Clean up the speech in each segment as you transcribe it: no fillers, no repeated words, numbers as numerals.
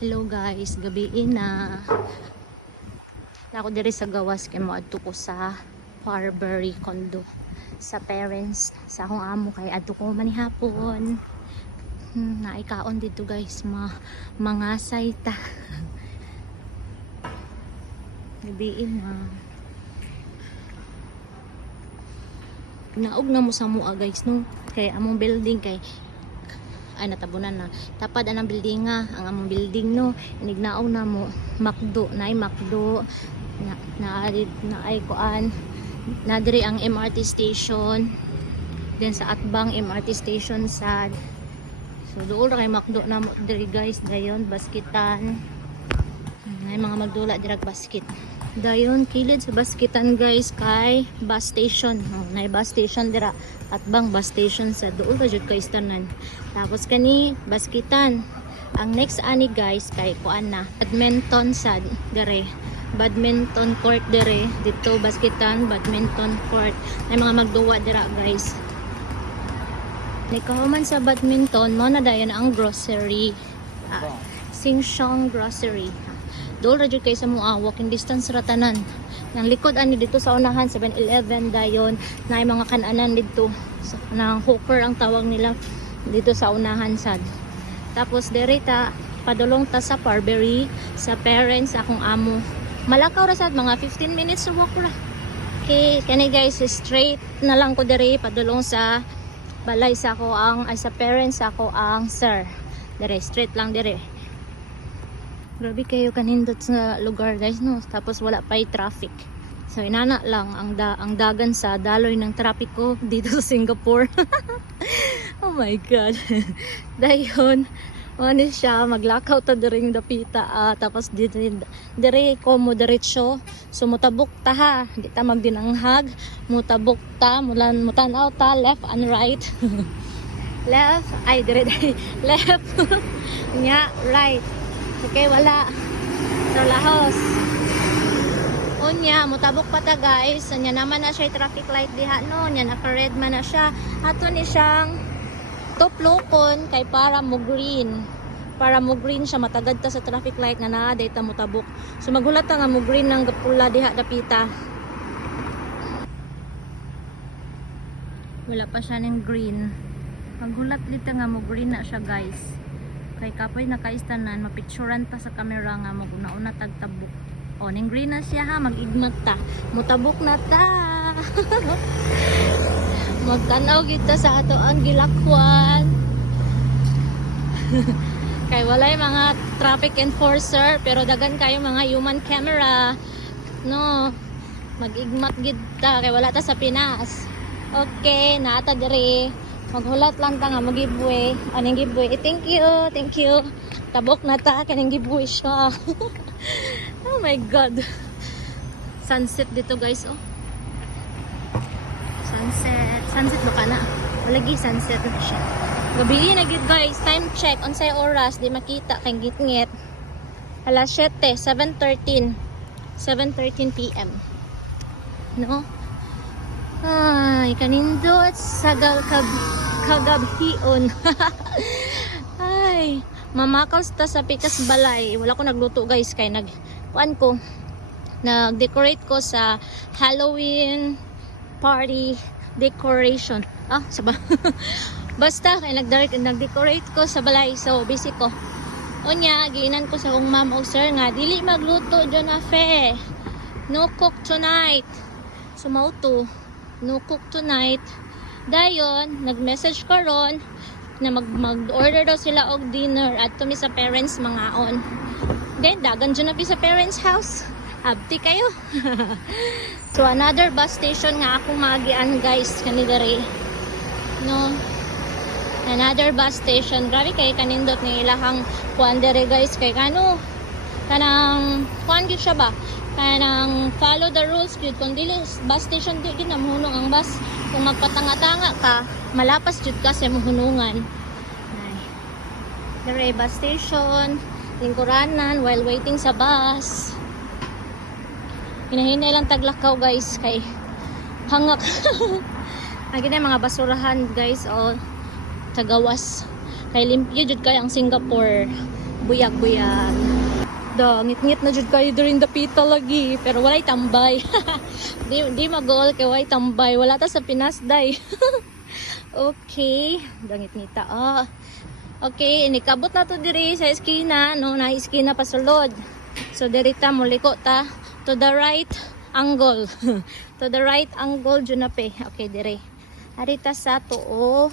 Hello guys, gabiin na. Ako diri sa gawas kay moadto ko sa Farberry condo sa parents sa akong amo kay adto ko manihapon. Naikaon dito guys, mga sayta. Gabiin na. Naog na mo sa mua guys no. Kay among building kay ay natabunan na tapad anang building nga ang among building no inignaong na mo McDo na ay kuan na diri ang MRT station then sa Atbang MRT station sad so dool ra kay McDo na mo diri guys dayon basketan ay mga magdula dirag basket dayon kilid sa basketan guys kay bus station na bus station dira Atbang bus station sa dool ra jud kay istanan tapos kani basketan ang next ani guys kay kuan na badminton sad dere badminton court dere dito basketan badminton court ay mga magduwa dira guys nikahuman sa badminton mo na dayon ang grocery Singshong grocery dool ra jud kay sa mua walking distance ra tanan nang likod ani dito sa unahan 7-Eleven dayon na mga kananan dito so, nang hooker ang tawag nila dito sa unahan sad tapos derita padulong ta sa Farberry sa parents akong amo malakaw ra sad mga 15 minutes sa walk ra okay kani guys straight na lang ko dere padulong sa balay sa ako ang ay sa parents ako ang sir dere straight lang dere. Grabe kayo kanindot sa lugar guys no tapos wala pa'y traffic so inana lang ang dagan sa daloy ng trapiko dito sa Singapore. Oh my god. Dayon ano siya maglakaw ta diring dapita tapos dire ko mo diretso so mutabok ta ha di ta magdinanghag mutabok ta mutanaw ta left and right. Left ay dire left nya right okay wala so lahos unya mutabok pa ta guys nya naman na siya traffic light diha no nya naka red man na siya ato ni siyang tuplokon kay para mo green siya matagad ta sa traffic light nga naa dayta mutabok so maghulat ta nga mo green ng gapula diha dapita wala pa siya ng green maghulat dito nga mo green na siya guys kay kapoy nakaistanan mapicturan ta sa camera nga maguna-una tagtabok o ning green na siya ha mag-igmat ta mutabok na ta. Magtanaw kita sa ato ang gilakwan. Kay walay mga traffic enforcer pero dagan kayo mga human camera no mag-igmat gid ta kay wala ta sa Pinas. Okay naata diri maghulat lang ta nga mo giveaway aning giveaway thank you tabok na ta kaning giveaway siya. Oh my god sunset dito guys oh sunset baka na lagi sunset na siya gabi na gid guys time check unsay oras di makita kay gitngit alas 7:13 PM no ay kanindot sa kagabhion. Ay mamakaw ta sa pikas balay wala ko nagluto guys kay nag-decorate ko sa Halloween party decoration saba basta kay nag-decorate ko sa balay so busy ko unya giinan ko sa akong ma'am o sir nga dili magluto dyan fe no cook tonight so mauto no cook tonight dayon nag-message ko ron na mag-order daw sila og dinner at tumi sa parents mga on then dagan dyan na sa parents house abti kayo. So another bus station nga akong magian guys kanidari no another bus station grabe kay kanindot ni ilahang kuan dere guys kay kanang kuan gyud siya ba kanang follow the rules gyud kun dili bus station di gyud namuhunong ang bus kung magpatanga-tanga ka malapas jud ka sa muhunungan dere bus station lingkuranan while waiting sa bus hinahinay lang taglakaw guys kay hangak. Lagi na mga basurahan guys o tagawas kay limpyo jud kay ang Singapore buyag-buyag. Ngit-ngit na jud kayo during dapita lagi, pero walay tambay. di magol kay walay tambay, wala ta sa Pinas day. Okay, ngit-ngita. Okay, inikabot na to diri sa eskina, no, na eskina pa sulod. So diri ta muliko ta to the right angle. To the right angle jud na pe. Okay, diri. Ari ta sa tuo.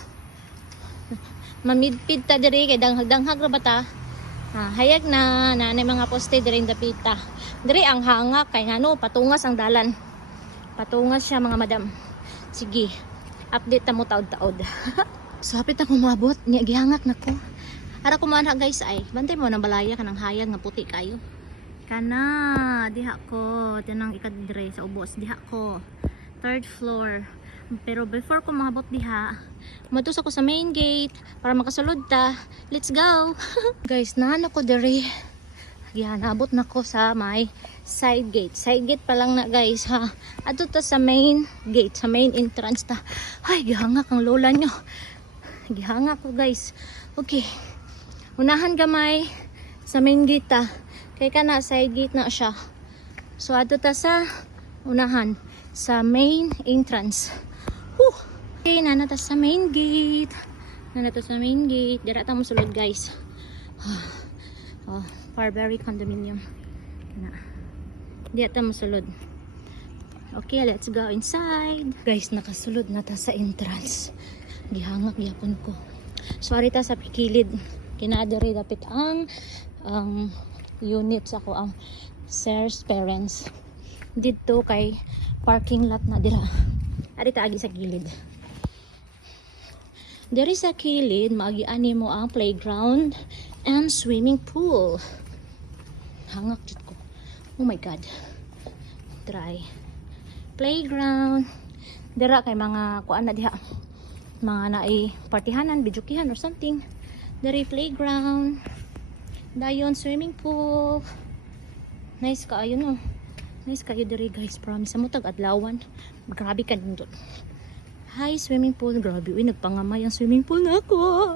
Mamidpid ta diri kay danghag ra ba ta? Hayag na mga poste diri dapita. Diri ang hanga kay ngano patungas ang dalan. Patungas siya mga madam. Sige. Update ta mo taod-taod. So hapit ako moabot, niya gihangak nako. Ara ko man guys ay, bantay mo nang balaya kanang hayag nga puti kayo. Kana diha ko, tinang ikadire sa ubos diha ko. Third floor. Pero before ko maabot diha, matus ako sa main gate para makasulod ta. Let's go. Guys, naan ako diri. Yan, abot na ko sa may side gate. Side gate pa lang na guys ha. Ato ta sa main gate, sa main entrance ta. Ay, gihangak ang lola nyo. Gihangak ko guys. Okay. Unahan gamay sa main gate ta. Kaya ka na, side gate na siya. So, ato ta sa unahan sa main entrance. Okay, nanata sa main gate. Nanata sa main gate. Dira ta mo sulod guys. Farberry condominium. Dira ta mo sulod. Okay, let's go inside. Guys, nakasulod na ta sa entrance. Gihangak gyapon ko. Sorry ta sa pikilid. Kinadiri dapit ang unit sa ko ang Sir's parents. Dito kay parking lot na dira. Ari ta agi sa gilid. Diri sa kilid, maagiani mo ang playground and swimming pool. Hangak jud ko. Oh my god. Try. Playground. Dira kay mga kuan na diha. Mga naay partihanan, bijukihan or something. Diri playground. Dayon swimming pool. Nice kaayo no. Nice kayo diri guys. Promise mo tag adlawan. Grabe ka nindot. Hi, swimming pool. Grabe, uy, nagpangamay ang swimming pool na ako.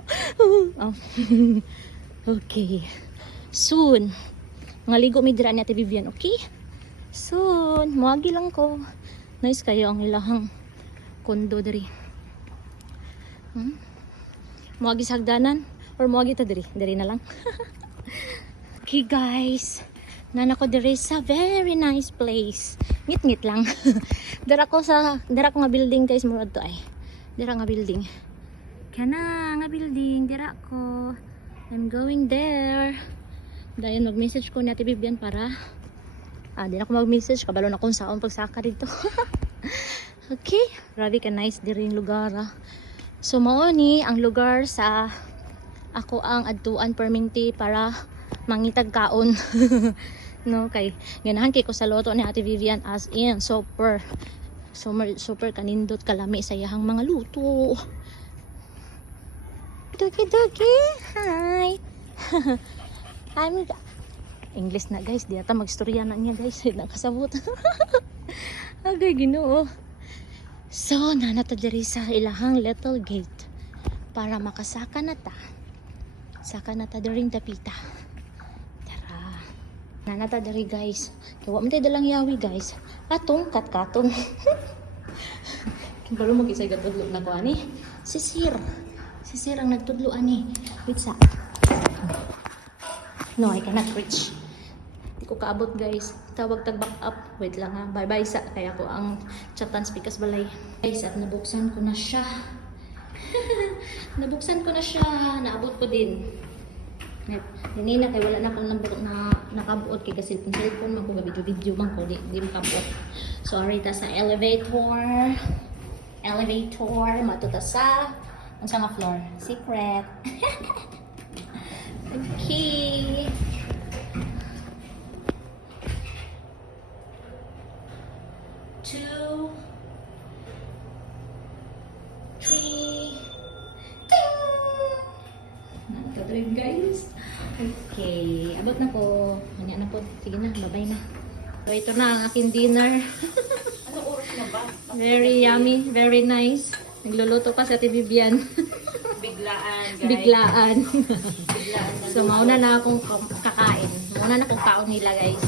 Okay. Soon. Ngaligo mi dira ni Ate Vivian, okay? Soon. Muagi lang ko. Nice kayo ang ilahang kondo diri. Muagi sa hagdanan or muagi ta diri. Diri na lang. Okay, guys. Nana ko diri sa very nice place. Ngit-ngit lang. Dara ko nga building guys, murad to ay. Dira nga building. Kana nga building, dira ko. I'm going there. Dayon mag-message ko ni Ate Vivian para di na ko mag-message kabalo na kung saan pagsaka dito. Okay, grabe ka nice diri yung lugar. So mao ni ang lugar sa ako ang adtuan perminti para mangitag kaon. No, kay ganahan kay ko sa loto ni Ate Vivian as in super kanindot kalami sa iyahang mga luto. Dogi. Hi. I'm English na guys, di ata magstorya na niya guys, nakasabot. Okay, Ginoo. So, nanata diri sa ilahang little gate para makasaka na ta. Saka na ta during dapita. Nanata dari guys. Kaya wala tayo dalang yawi guys. Katong. Kimbalo mo kisay gatudlo na ko ani. Si Sir ang nagtudlo ani. Wait sa. No, I cannot reach. Di ko kaabot guys. Tawag tag back up. Wait lang ha. Bye bye sa. Kaya ko ang chatan speakers balay. Guys, at nabuksan ko na siya. Naabot ko din. Ganina kay wala na akong number na nakabuot kay kasi cellphone man ko video man ko di makabuot. So ari ta sa elevator matuta sa unsa nga floor? Secret. Okay. Two, three. Nakatuloy guys. Okay, abot na po. Kanya na po. Sige na, babay na. So ito na ang aking dinner. Anong oras na ba? Very yummy, very nice. Nagluluto pa sa Ate Vivian. Bigla biglaan, guys. Biglaan. Biglaan na. So, mauna na akong kakain. Mauna na akong kaon nila, guys.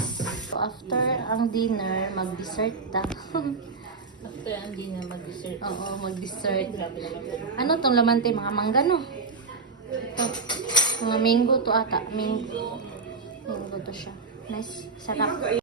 So, after ang dinner, mag-dessert ta. After ang dinner, mag-dessert. Oo, mag-dessert. Grabe naman po. Ano tong laman, te? Mga mangga, no? Ito. Mga mango to ata. Mango. Mango to siya. Nice. Sarap.